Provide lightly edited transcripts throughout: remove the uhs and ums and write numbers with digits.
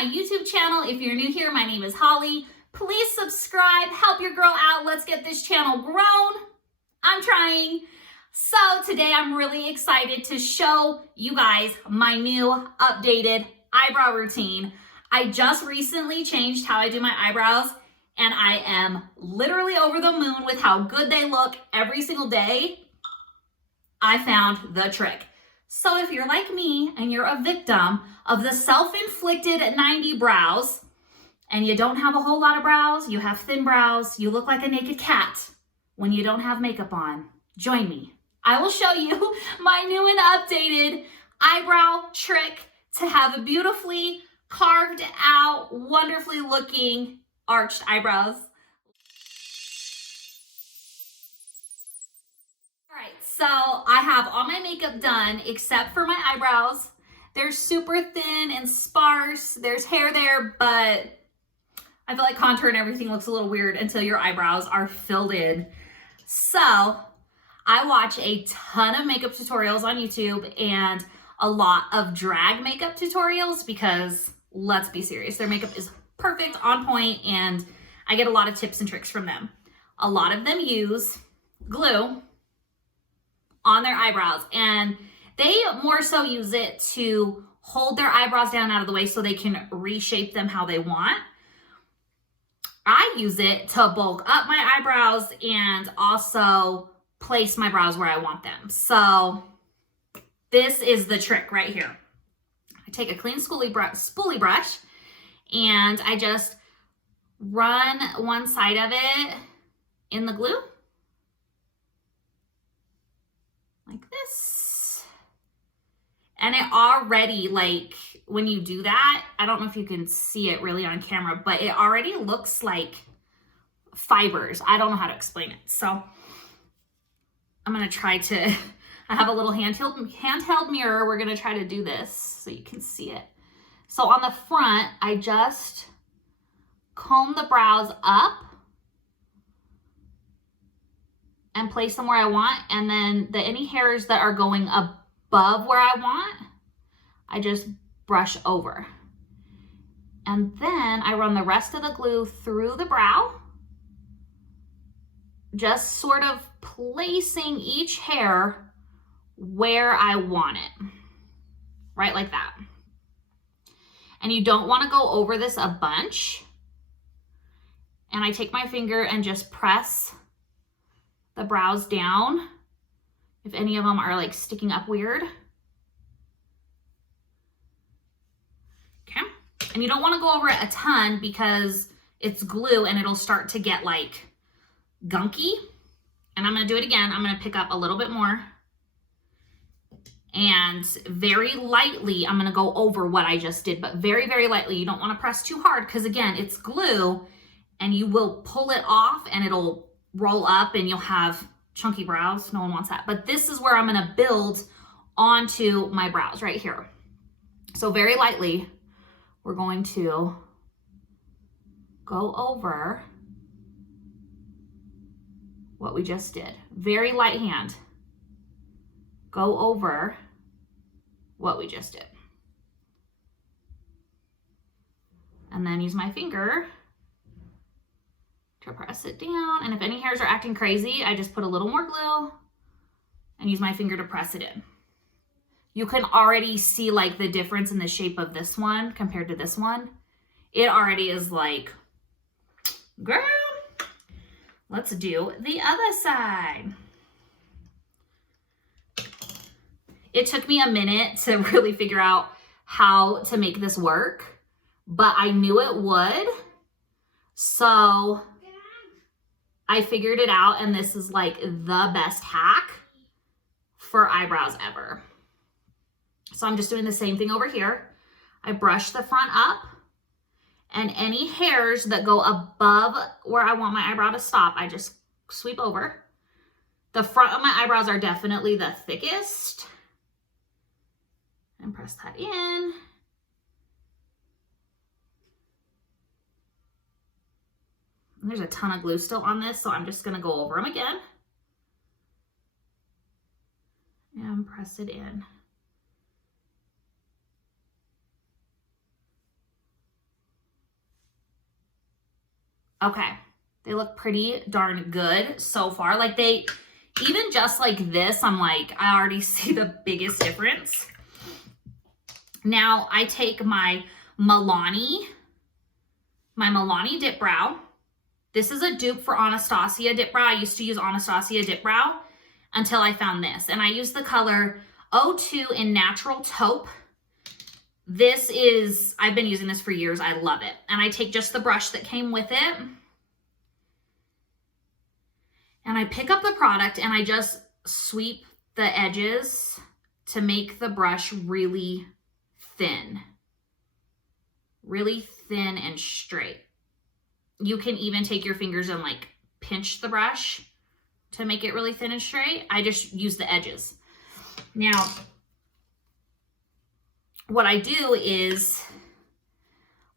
my YouTube channel. If you're new here, my name is Holly. Please subscribe, help your girl out. Let's get this channel grown. I'm trying. So today I'm really excited to show you guys my new updated eyebrow routine. I just recently changed how I do my eyebrows and I am literally over the moon with how good they look every single day. I found the trick. So if you're like me and you're a victim of the self-inflicted 90 brows and you don't have a whole lot of brows, you have thin brows, you look like a naked cat when you don't have makeup on, join me. I will show you my new and updated eyebrow trick to have beautifully carved out, wonderfully looking arched eyebrows. All right, so I have all my makeup done except for my eyebrows. They're super thin and sparse. There's hair there, but I feel like contour and everything looks a little weird until your eyebrows are filled in. So I watch a ton of makeup tutorials on YouTube and a lot of drag makeup tutorials because let's be serious, their makeup is perfect, on point, and I get a lot of tips and tricks from them. A lot of them use glue on their eyebrows and they more so use it to hold their eyebrows down out of the way so they can reshape them how they want. I use it to bulk up my eyebrows and also place my brows where I want them. So this is the trick right here. I take a clean spoolie brush and I just run one side of it in the glue like this. And it already, like, when you do that, I don't know if you can see it really on camera, but it already looks like fibers. I don't know how to explain it. So I'm gonna try to, I have a little handheld mirror. We're gonna try to do this so you can see it. So on the front, I just comb the brows up and place them where I want. And then any hairs that are going above where I want, I just brush over. And then I run the rest of the glue through the brow, just sort of placing each hair where I want it, right like that. And you don't want to go over this a bunch. And I take my finger and just press the brows down if any of them are like sticking up weird. Okay. And you don't want to go over it a ton because it's glue and it'll start to get like gunky. And I'm going to do it again. I'm going to pick up a little bit more. And very lightly, I'm going to go over what I just did, but very, very lightly. You don't want to press too hard because again, it's glue and you will pull it off and it'll roll up and you'll have chunky brows. No one wants that. But this is where I'm going to build onto my brows right here. So very lightly, we're going to go over what we just did. Very light hand. Go over what we just did. And then use my finger to press it down. And if any hairs are acting crazy, I just put a little more glue and use my finger to press it in. You can already see like the difference in the shape of this one compared to this one. It already is like, girl, let's do the other side. It took me a minute to really figure out how to make this work, but I knew it would. So I figured it out, and this is like the best hack for eyebrows ever. So I'm just doing the same thing over here. I brush the front up, and any hairs that go above where I want my eyebrow to stop, I just sweep over. The front of my eyebrows are definitely the thickest. And press that in. And there's a ton of glue still on this, so I'm just gonna go over them again. And press it in. Okay, they look pretty darn good so far. Like they, even just like this, I'm like, I already see the biggest difference. Now I take my Milani Dip Brow. This is a dupe for Anastasia Dip Brow. I used to use Anastasia Dip Brow until I found this. And I use the color 02 in Natural Taupe. This is, I've been using this for years. I love it. And I take just the brush that came with it. And I pick up the product and I just sweep the edges to make the brush really thin. Really thin and straight. You can even take your fingers and like pinch the brush to make it really thin and straight. I just use the edges. Now, what I do is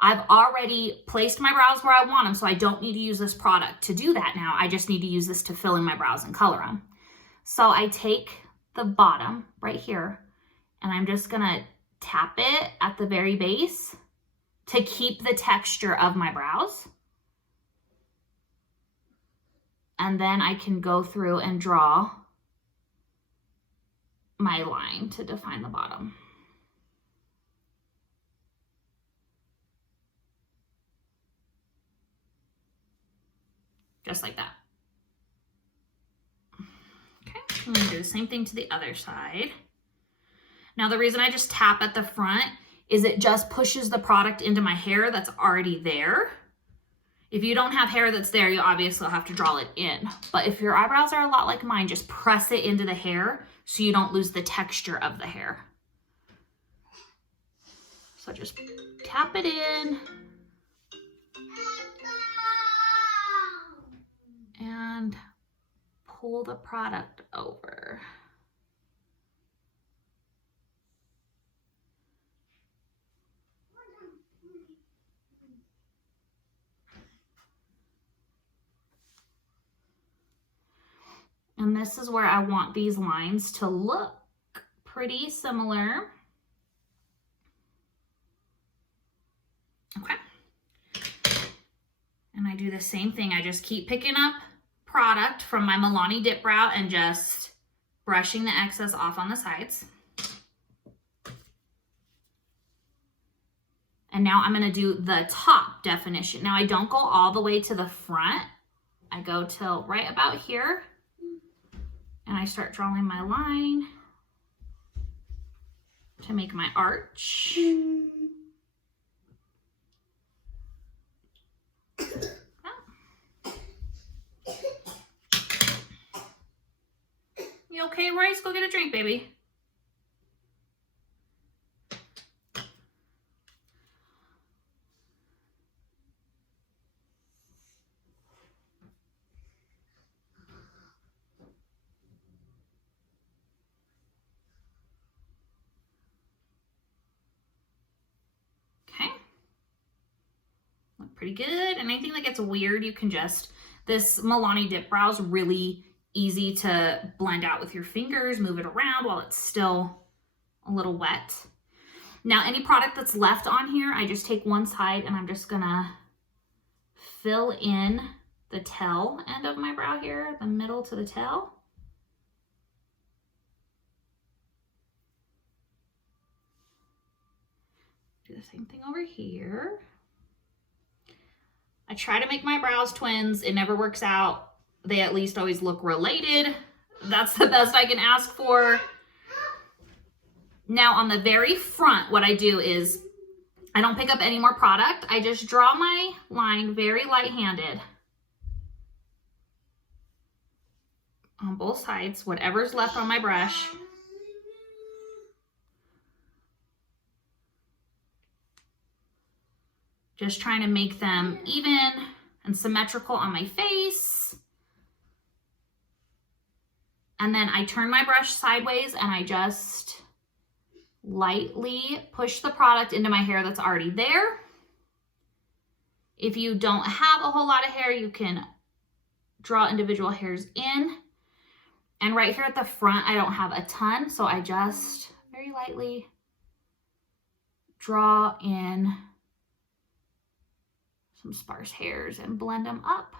I've already placed my brows where I want them, so I don't need to use this product to do that now. I just need to use this to fill in my brows and color them. So I take the bottom right here and I'm just gonna tap it at the very base to keep the texture of my brows. And then I can go through and draw my line to define the bottom. Just like that. Okay, I'm gonna do the same thing to the other side. Now the reason I just tap at the front is it just pushes the product into my hair that's already there. If you don't have hair that's there, you obviously have to draw it in. But if your eyebrows are a lot like mine, just press it into the hair so you don't lose the texture of the hair. So just tap it in. And pull the product over. And this is where I want these lines to look pretty similar. Okay. And I do the same thing. I just keep picking up product from my Milani Dip Brow and just brushing the excess off on the sides. And now I'm gonna do the top definition. Now I don't go all the way to the front. I go till right about here. And I start drawing my line to make my arch. You okay, Royce? Go get a drink, baby. Pretty good. And anything that gets weird, you can just, this Milani Dip Brow is really easy to blend out with your fingers, move it around while it's still a little wet. Now, any product that's left on here, I just take one side and I'm just gonna fill in the tail end of my brow here, the middle to the tail. Do the same thing over here. I try to make my brows twins. It never works out. They at least always look related. That's the best I can ask for. Now on the very front, what I do is I don't pick up any more product. I just draw my line very light-handed on both sides, whatever's left on my brush. Just trying to make them even and symmetrical on my face. And then I turn my brush sideways and I just lightly push the product into my hair that's already there. If you don't have a whole lot of hair, you can draw individual hairs in. And right here at the front, I don't have a ton, so I just very lightly draw in some sparse hairs and blend them up.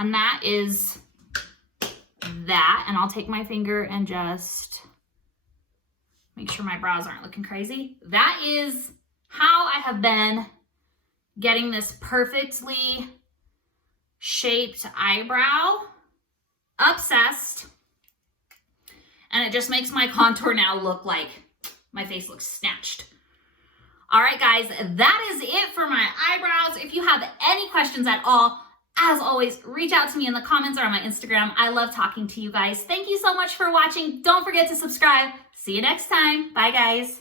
And that is that. And I'll take my finger and just make sure my brows aren't looking crazy. That is how I have been getting this perfectly shaped eyebrow. Obsessed. And it just makes my contour now look like my face looks snatched. All right, guys, that is it for my eyebrows. If you have any questions at all, as always, reach out to me in the comments or on my Instagram. I love talking to you guys. Thank you so much for watching. Don't forget to subscribe. See you next time. Bye, guys.